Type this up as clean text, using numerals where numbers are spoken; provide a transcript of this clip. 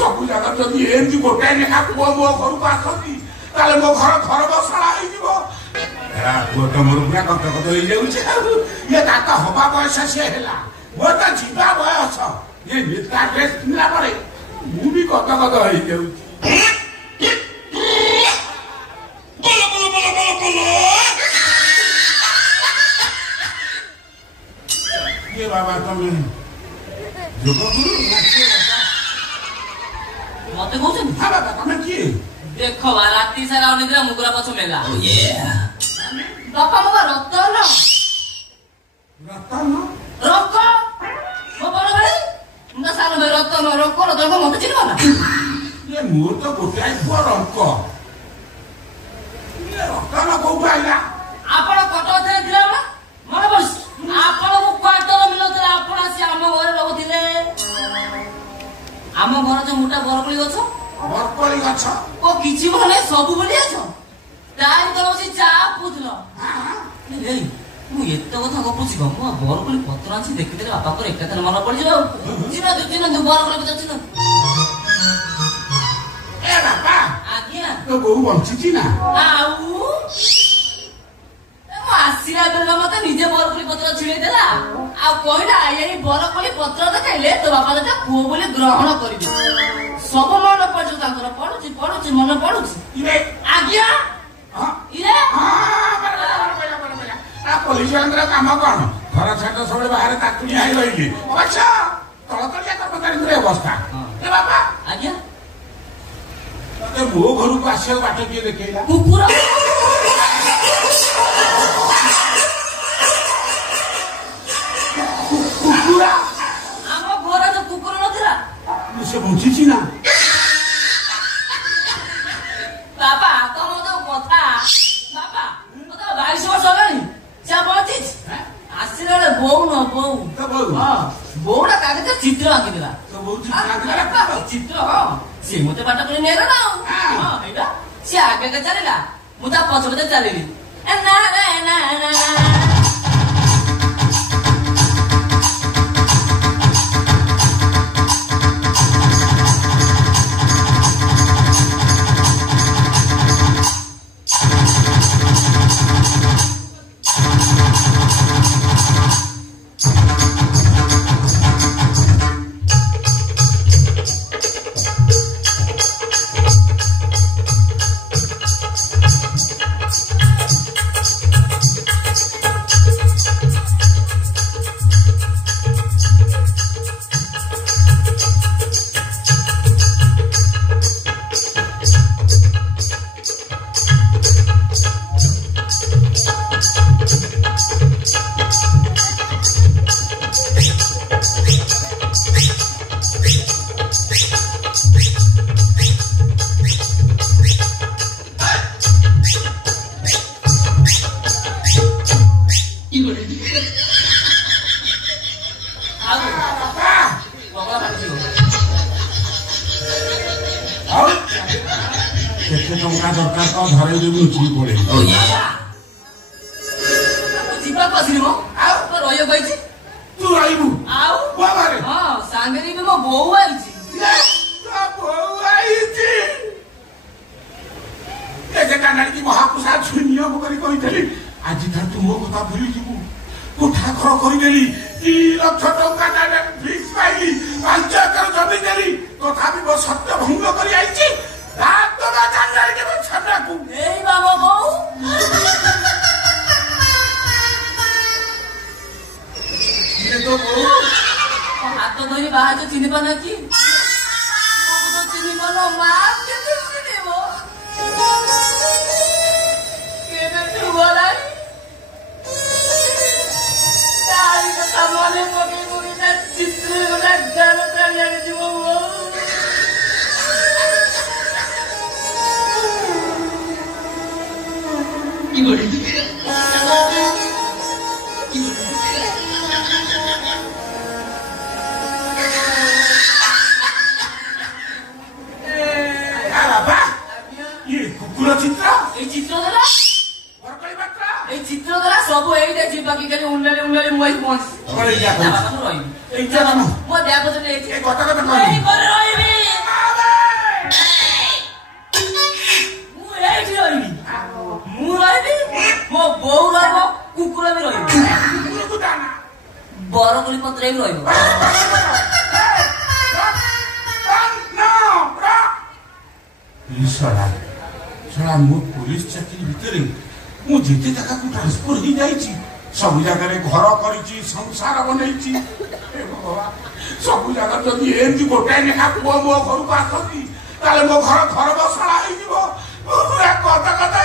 सबू जगह जदि एमती गोटाए लेखा पुओ मो घर को आसती ताले मो घर घर बसला हो पुओ तो मोर पुरा कटकट हो जाऊे ये दाता हवा बयस सी है मोर तो जीवा बयस ये मिथ्या ड्रेस किनला पड़े मु भी कटकट हो ये बाबा तुम योग गुरु मते कहउछन हां बाबा तुम किए देखो बा राती सारा निद्रा मुगरा पछ मेला Oh yeah. बापा मो रतन रतन रक मो बड़ भाई मुंडा साल में रतन रक रतन मते चिन्ह ना ये मोर तो गोटाए पुओ रंक ये रतन को पाइला आपण कटो थे दिला ना मन बस आपण को क्वार्टर मिलत आपण से हम घरे रहउथिले हम घर जो मोटा बरकोली गछ बरकोली गछ ओ किछि भले सब बोली अछ ताई तो बसी चा पुछलो ए मु एत कथा गपुछि गम बरकोली पत्र आछि देखिते बापा को एकातन मन पड़ जिवो दिन दु बरकोली पत्र छिन ए बापा आज्ञा तो बहु बंचिछि ना आउ आसिला बेला मते निजे बरकोली पत्र छिड़े देला आ कहला एई बरकोली पत्र देखाइले तो बापा जटा पुओ बोली ग्रहण करिबे सब मन पड़छ ताकर पड़ुछि मन पड़ुछि इरे आज्ञा हां इरे आ पुलिस वाला काम कोन घर छाट सब बाहर ताकुनी आई रही अच्छा तळ तळिया कर्मचारी रे अवस्था ए बाबा आज्ञा ए मो घर को आसे बाट के देखेला कुकुर कुकुरा हम घर जो कुकुर नथिला से बुझिछि ना बाबा तम तो कथा बाबा तो 22 वर्ष होगानी चा पहुंचिछ आसिले बौ न बौ तो बौ हां बौडा कागज चित्र आंकी देला तो बौ चित्र चित्र हां से मते बाटा करे नेला ना हां एटा से आगे के चलेला मुता पछपते चलेली ए ना ना ना ना Oh yeah. जीवा पसिनी मो आउ तो रोयो गइछि तू आइबू आउ बाबा रे हां सांगरी में मो बौ आइछि तो बौ आइछि ए जे कानाडी की महापुषा छुनियो को करी कहितली आज था तू मो कथा भूली जीवू कोठा घर करि देली 3 लाख टका ना फिक्स पाइली 5 एकर जमीन देली तथापि वो सत्य भंग करी आइछि रात तो ना कानाडी के छना को ए बाबा बौ ये तो बौ हाथ धरी बाहर जो चिन्ह पाना की तो चिन्ह पाना मां के चिन्ह वो के बेटू बोलाई तारी का सामने पके मुड़ी ना चित्र वाला घर का यार जीवो वो की बोली चित्र द्वारा सब एइटा जी बाकी खाली उन्नले उन्नले मोबाइल पहुंच अरे या बाबा तो रही ए जा मो देख बजले ए कथा कथा कहली रही ବରକୋଳି ପତ୍ର ବି ରହିବ। ମୋ ପୋଲିସ ଚାକିରି ଭିତରେ ମୁଁ ଯେତେ ଜାଗାକୁ ଟ୍ରାନ୍ସଫର ହେଇଯାଇଛି ସବୁ ଜାଗାରେ ଘର କରିଛି, ସଂସାର ବନେଇଛି। ସବୁ ଜାଗାରେ ଯଦି ଏମିତି ଗୋଟାଏ ଲେଖା ପୁଅ ମୋ ଘରକୁ ଆସନ୍ତି ତାହେଲେ ମୋ ଘର ବସଣା ହେଇଯିବ। ପୁରା କଥା କଥା